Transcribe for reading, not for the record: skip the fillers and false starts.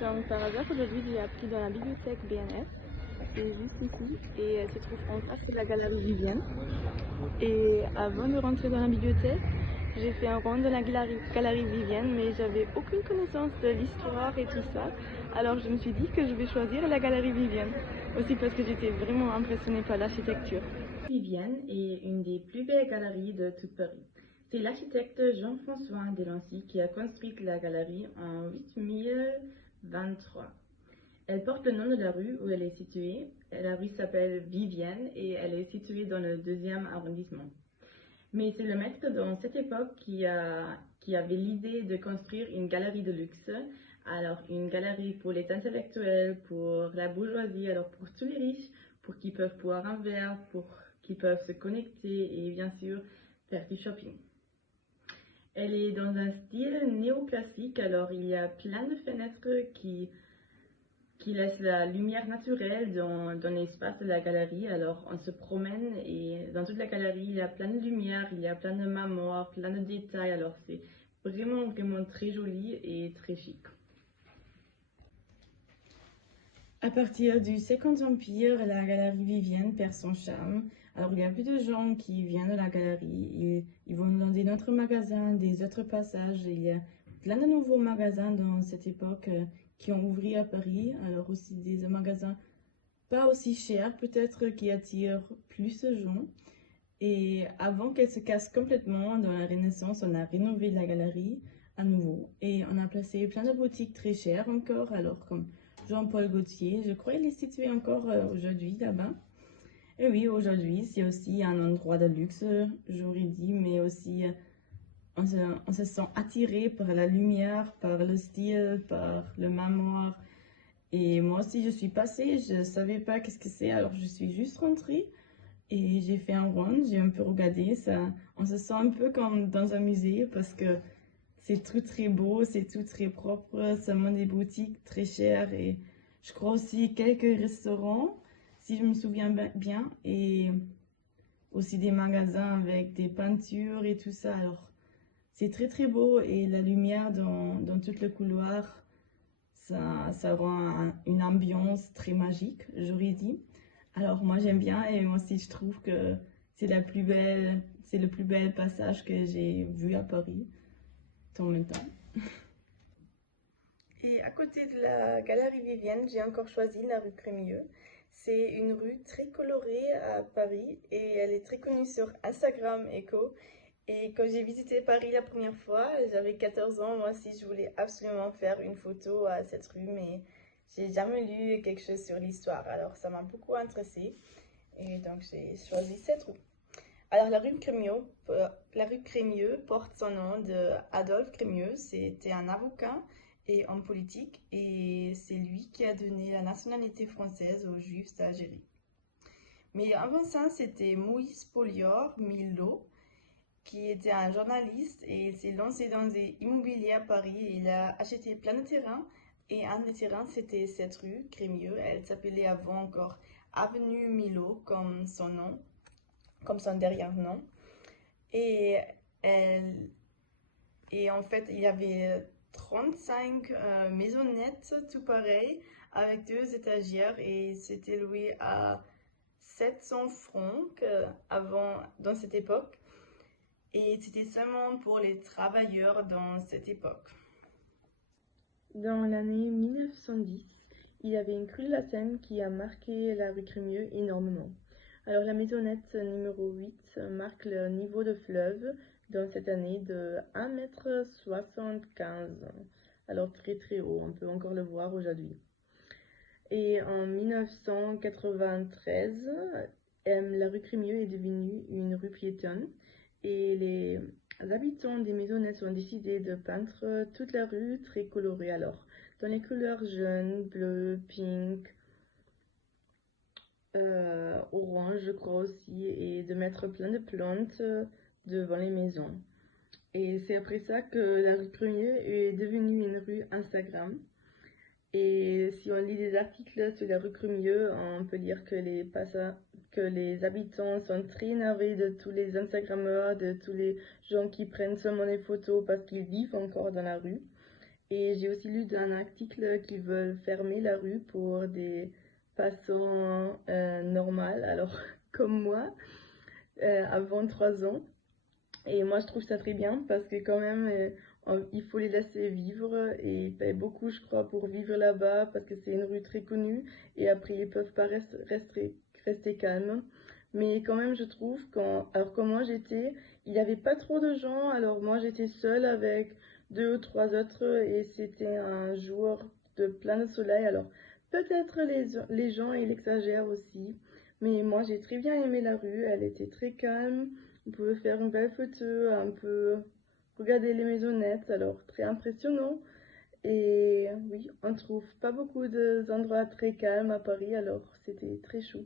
Donc par hasard aujourd'hui j'ai appris dans la bibliothèque BNF, c'est juste ici, et elle se trouve en face de la galerie Vivienne. Et avant de rentrer dans la bibliothèque, j'ai fait un rond dans la galerie Vivienne, mais j'avais aucune connaissance de l'histoire et tout ça. Alors je me suis dit que je vais choisir la galerie Vivienne, aussi parce que j'étais vraiment impressionnée par l'architecture. Vivienne est une des plus belles galeries de tout Paris. C'est l'architecte Jean-François Delancey qui a construit la galerie en 8023. Elle porte le nom de la rue où elle est située. La rue s'appelle Vivienne et elle est située dans le 2e arrondissement. Mais c'est le maître dans cette époque qui avait l'idée de construire une galerie de luxe. Alors une galerie pour les intellectuels, pour la bourgeoisie, alors pour tous les riches, pour qu'ils peuvent boire un verre, pour qu'ils peuvent se connecter et bien sûr faire du shopping. Elle est dans un style néoclassique, alors il y a plein de fenêtres qui laissent la lumière naturelle dans l'espace de la galerie. Alors on se promène et dans toute la galerie il y a plein de lumière, il y a plein de marmores, plein de détails, alors c'est vraiment très joli et très chic. À partir du Second Empire, la galerie Vivienne perd son charme. Alors il y a plus de gens qui viennent de la galerie, ils vont dans des autres magasins, des autres passages. Il y a plein de nouveaux magasins dans cette époque qui ont ouvert à Paris. Alors aussi des magasins pas aussi chers peut-être qui attirent plus de gens. Et avant qu'elle se casse complètement, dans la Renaissance, on a rénové la galerie à nouveau et on a placé plein de boutiques très chères encore, alors comme Jean-Paul Gaultier, je crois qu'il est situé encore aujourd'hui là-bas. Et oui, aujourd'hui, c'est aussi un endroit de luxe, j'aurais dit, mais aussi on se sent attiré par la lumière, par le style, par le marmore. Et moi aussi, je suis passée, je ne savais pas qu'est-ce que c'est, alors je suis juste rentrée. Et j'ai fait un rond, j'ai un peu regardé, ça, on se sent un peu comme dans un musée parce que c'est tout très beau, c'est tout très propre, seulement des boutiques très chères et je crois aussi quelques restaurants, si je me souviens bien, et aussi des magasins avec des peintures et tout ça. Alors, c'est très très beau et la lumière dans tout le couloir, ça rend une ambiance très magique, j'aurais dit. Alors moi j'aime bien et moi aussi je trouve que c'est le plus bel passage que j'ai vu à Paris en même temps. Et à côté de la galerie Vivienne, j'ai encore choisi la rue Crémieux. C'est une rue très colorée à Paris et elle est très connue sur Instagram Echo. Et quand j'ai visité Paris la première fois, j'avais 14 ans, moi aussi je voulais absolument faire une photo à cette rue, mais j'ai jamais lu quelque chose sur l'histoire, alors ça m'a beaucoup intéressée. Et donc j'ai choisi cette rue. Alors la rue Crémieux porte son nom de Adolphe Crémieux. C'était un avocat et homme politique et c'est lui qui a donné la nationalité française aux Juifs d'Algérie. Mais avant ça, c'était Moïse Polior Milo qui était un journaliste et il s'est lancé dans des immobiliers à Paris. Il a acheté plein de terrains et un des terrains c'était cette rue Crémieux. Elle s'appelait avant encore Avenue Milo comme son nom, comme son derrière-nom. Et, elle, et en fait, il y avait 35 maisonnettes tout pareil avec 2 étagères et c'était loué à 700 francs dans cette époque. Et c'était seulement pour les travailleurs dans cette époque. Dans l'année 1910, il y avait une crue de la Seine qui a marqué la rue Crémieux énormément. Alors la maisonnette numéro 8 marque le niveau de fleuve dans cette année de 1,75 m. Alors très très haut, on peut encore le voir aujourd'hui. Et en 1993, la rue Crémieux est devenue une rue piétonne et les habitants des maisonnettes ont décidé de peindre toute la rue très colorée. Alors, dans les couleurs jaune, bleu, pink, orange, je crois aussi, et de mettre plein de plantes devant les maisons. Et c'est après ça que la rue Crémieux est devenue une rue Instagram. Et si on lit des articles sur la rue Crémieux, on peut dire que les habitants sont très énervés de tous les Instagrammeurs, de tous les gens qui prennent seulement des photos parce qu'ils vivent encore dans la rue. Et j'ai aussi lu d'un article qu'ils veulent fermer la rue pour des passants normaux, alors comme moi, avant 3 ans. Et moi, je trouve ça très bien parce que quand même, il faut les laisser vivre et ils payent beaucoup, je crois, pour vivre là-bas parce que c'est une rue très connue et après, ils peuvent pas rester calmes. Mais quand même, je trouve, alors quand moi j'étais, il n'y avait pas trop de gens, alors moi j'étais seule avec 2 ou 3 autres et c'était un jour de plein soleil. Alors peut-être les gens, ils exagèrent aussi, mais moi j'ai très bien aimé la rue, elle était très calme. On pouvait faire une belle photo, un peu regarder les maisonnettes, alors très impressionnant. Et oui, on trouve pas beaucoup d'endroits très calmes à Paris, alors c'était très chou.